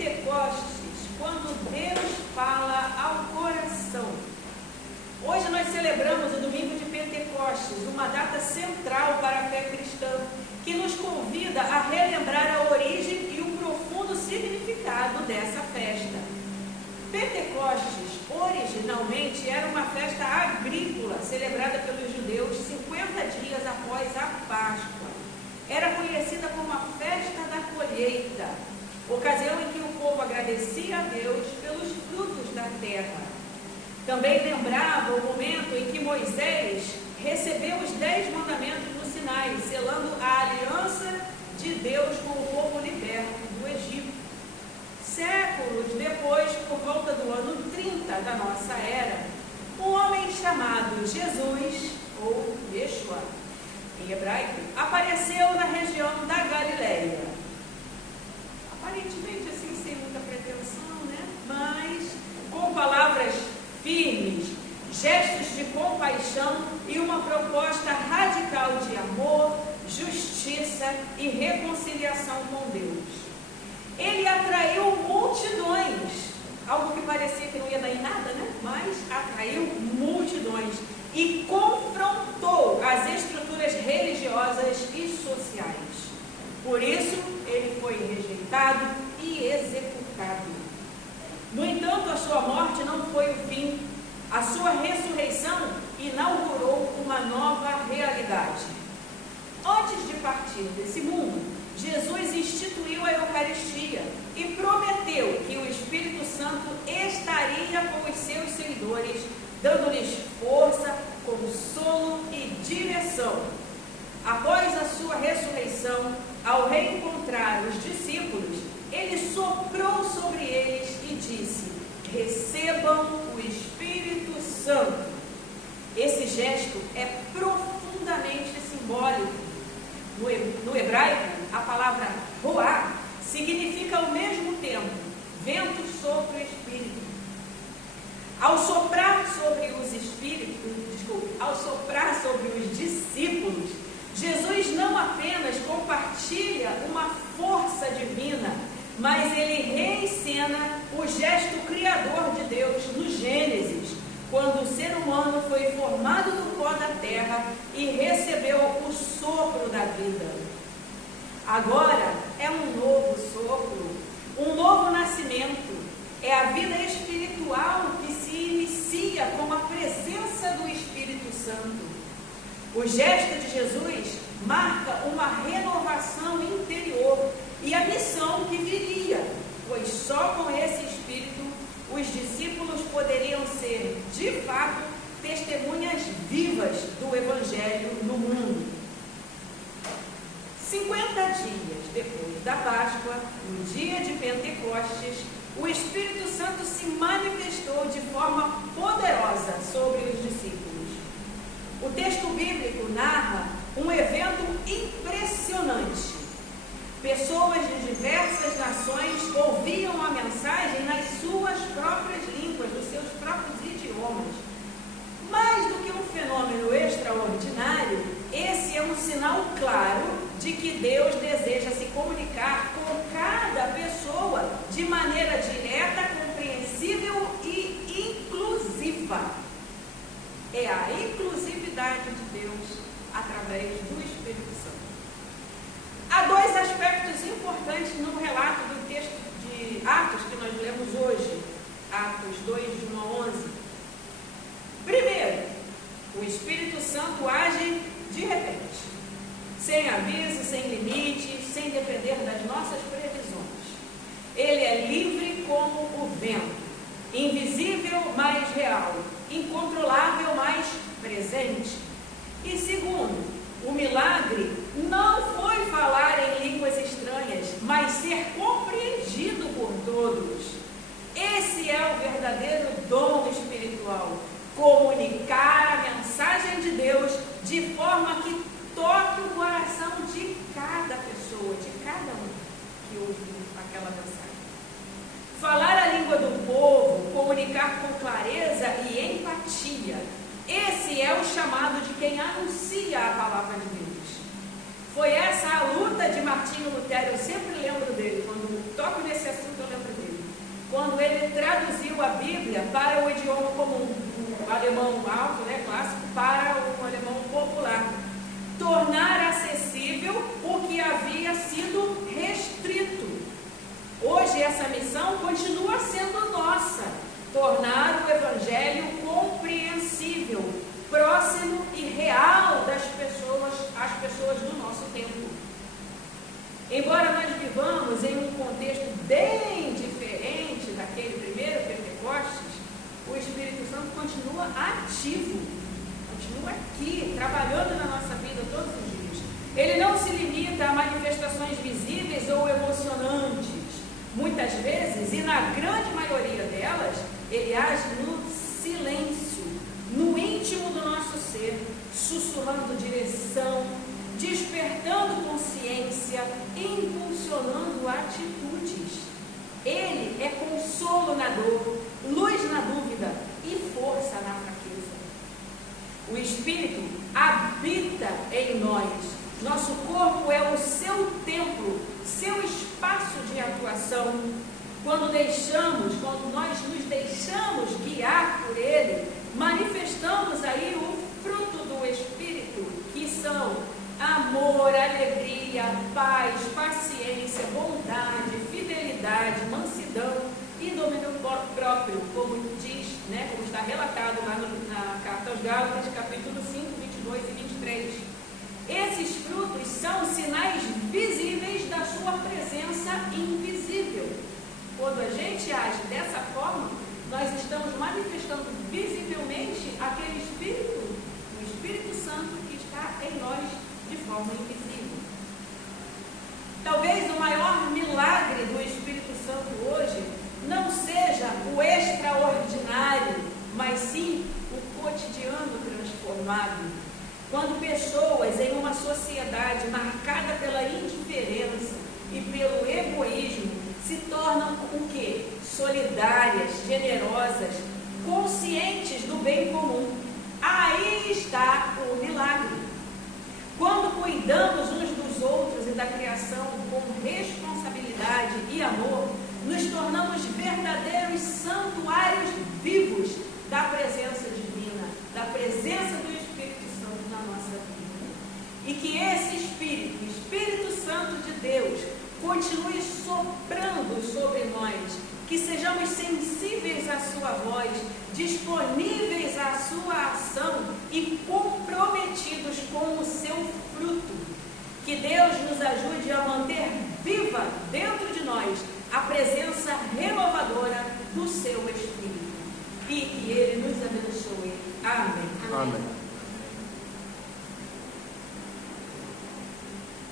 Pentecostes, quando Deus fala ao coração. Hoje nós celebramos o domingo de Pentecostes, uma data central para a fé cristã, que nos convida a relembrar a origem e o profundo significado dessa festa. Pentecostes, originalmente, era uma festa agrícola, celebrada pelos judeus 50 dias após a Páscoa. Era conhecida como a festa da colheita, ocasião em que o povo agradecia a Deus pelos frutos da terra. Também lembrava o momento em que Moisés recebeu os 10 mandamentos no Sinai, selando a aliança de Deus com o povo liberto do Egito. Séculos depois, por volta do ano 30 da nossa era, um homem chamado Jesus, ou Yeshua, em hebraico, apareceu na região da Galileia. Aparentemente assim, sem muita pretensão, né? Mas com palavras firmes, gestos de compaixão e uma proposta radical de amor, justiça e reconciliação com Deus. Ele atraiu multidões, algo que parecia que não ia dar em nada, né? Mas atraiu multidões e confrontou as estruturas religiosas e sociais. Por isso, ele foi rejeitado e executado. No entanto, a sua morte não foi o fim. A sua ressurreição inaugurou uma nova realidade. Antes de partir desse mundo, Jesus instituiu a Eucaristia e prometeu que o Espírito Santo estaria com os seus seguidores, dando-lhes força, consolo e direção. Após a sua ressurreição, ao reencontrar os discípulos, ele soprou sobre eles e disse: recebam o Espírito Santo. Esse gesto é profundamente simbólico. No hebraico, a palavra roá significa ao mesmo tempo vento, sopro e espírito. Ao soprar sobre os discípulos, Jesus não apenas compartilha uma força divina, mas ele reencena o gesto criador de Deus no Gênesis, quando o ser humano foi formado do pó da terra e recebeu o sopro da vida. Agora é um novo sopro, um novo nascimento. É a vida espiritual que se inicia com a presença do Espírito Santo. O gesto de Jesus marca uma renovação interior e a missão que viria, pois só com esse Espírito os discípulos poderiam ser, de fato, testemunhas vivas do Evangelho no mundo. 50 dias depois da Páscoa, no dia de Pentecostes, o Espírito Santo se manifestou de forma poderosa sobre os discípulos. O texto bíblico narra um evento impressionante. Pessoas de diversas nações ouviam a mensagem nas suas próprias línguas, nos seus próprios idiomas. Mais do que um fenômeno extraordinário, esse é um sinal claro de que Deus deseja se comunicar com cada pessoa de maneira direta, compreensível e inclusiva. É a inclusividade de Deus através do Espírito Santo. Há 2 aspectos importantes no relato do texto de Atos que nós lemos hoje, Atos 2, de 1 a 11. Primeiro, o Espírito Santo age de repente, sem aviso, sem limite, sem depender das nossas previsões. Ele é livre como o vento, invisível, mas real, incontrolável, mas presente. E segundo, o milagre não foi falar em línguas estranhas, mas ser compreendido por todos. Esse é o verdadeiro dom espiritual, comunicar a mensagem de Deus de forma que toque o coração de cada pessoa, de cada um que ouve aquela mensagem. Falar a língua do povo, comunicar com clareza e empatia. Esse é o chamado de quem anuncia a palavra de Deus. Foi essa a luta de Martinho Lutero, eu sempre lembro dele, quando toco nesse assunto eu lembro dele. quando ele traduziu a Bíblia para o idioma comum, o alemão alto, clássico, para o alemão popular. Tornar acessível o que havia sido restrito. Hoje essa missão continua sendo nossa, tornar o Evangelho compreensível, próximo e real das pessoas, às pessoas do nosso tempo. Embora nós vivamos em um contexto bem diferente daquele primeiro Pentecostes, o Espírito Santo continua ativo, continua aqui, trabalhando na nossa vida todos os dias. Ele não se limita a manifestações visíveis ou emocionantes. Muitas vezes, e na grande maioria delas, ele age no silêncio, no íntimo do nosso ser, sussurrando direção, despertando consciência, impulsionando atitudes. Ele é consolo na dor, luz na dúvida e força na fraqueza. O Espírito habita em nós. Nosso corpo é o seu templo, seu espaço de atuação. Quando nós nos deixamos guiar por Ele, manifestamos aí o fruto do Espírito, que são amor, alegria, paz, paciência, bondade, fidelidade, mansidão e domínio próprio, como diz, como está relatado lá na Carta aos Gálatas, capítulo 5, 22 e 23. Esses frutos são sinais visíveis da sua presença invisível. Quando a gente age dessa forma, nós estamos manifestando visivelmente aquele Espírito, o Espírito Santo que está em nós de forma invisível. Talvez o maior milagre do Espírito Santo hoje não seja o extraordinário, mas sim o cotidiano transformado. Quando pessoas em uma sociedade marcada pela indiferença e pelo egoísmo se tornam o quê? Solidárias, generosas, conscientes do bem comum. Aí está o milagre. Quando cuidamos uns dos outros e da criação com responsabilidade e amor, nos tornamos verdadeiros santuários vivos da presença divina, da presença do Espírito Santo na nossa vida. E que esse Espírito, o Espírito Santo de Deus, continue soprando sobre nós, que sejamos sensíveis à sua voz, disponíveis à sua ação e comprometidos com o seu fruto. Que Deus nos ajude a manter viva dentro de nós a presença renovadora do seu Espírito. E que Ele nos abençoe. Amém. Amém.